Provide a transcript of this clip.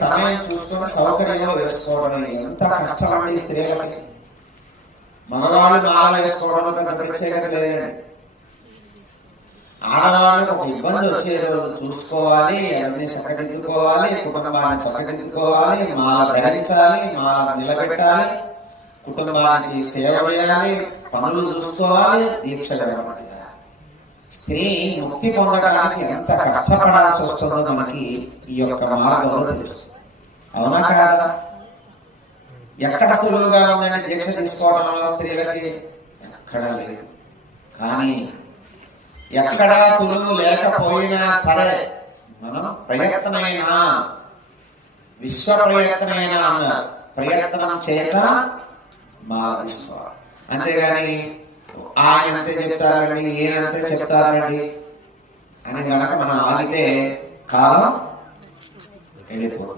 సమయం చూసుకుని సౌకర్యంలో వేసుకోవడం ఎంత కష్టమండి స్త్రీలకి. మగవాళ్ళు మాల వేసుకోవడం పెద్ద ప్రత్యేకత లేదండి. ఆడవాళ్ళకి ఒక ఇబ్బంది వచ్చే రోజు చూసుకోవాలి, అవన్నీ చక్కదిద్దుకోవాలి, కుటుంబాన్ని చక్కదిద్దుకోవాలి, మాల ధరించాలి, మాల నిలబెట్టాలి, కుటుంబానికి సేవ చేయాలి, పనులు చూసుకోవాలి, దీక్ష జరగాలి. స్త్రీ ముక్తి పొందడానికి ఎంత కష్టపడాల్సి వస్తుందో మనకి ఈ యొక్క మార్గంలో తెలుస్తుంది. అవునా కాదా? ఎక్కడ సులువుగా ఉందని దీక్ష తీసుకోవడంలో స్త్రీలకి ఎక్కడా లేదు. కానీ ఎక్కడా సులువు లేకపోయినా సరే మనం ప్రయత్నమైనా విశ్వ ప్రయత్నమైనా అన్నారు, ప్రయత్నం చేత మాల తీసుకోవాలి. అంతేగాని ఆయన అంతే చెప్తారండి, ఈయనంతే చెప్తారండి అని కనుక మనం ఆగితే కాలం వెళ్ళిపోతుంది.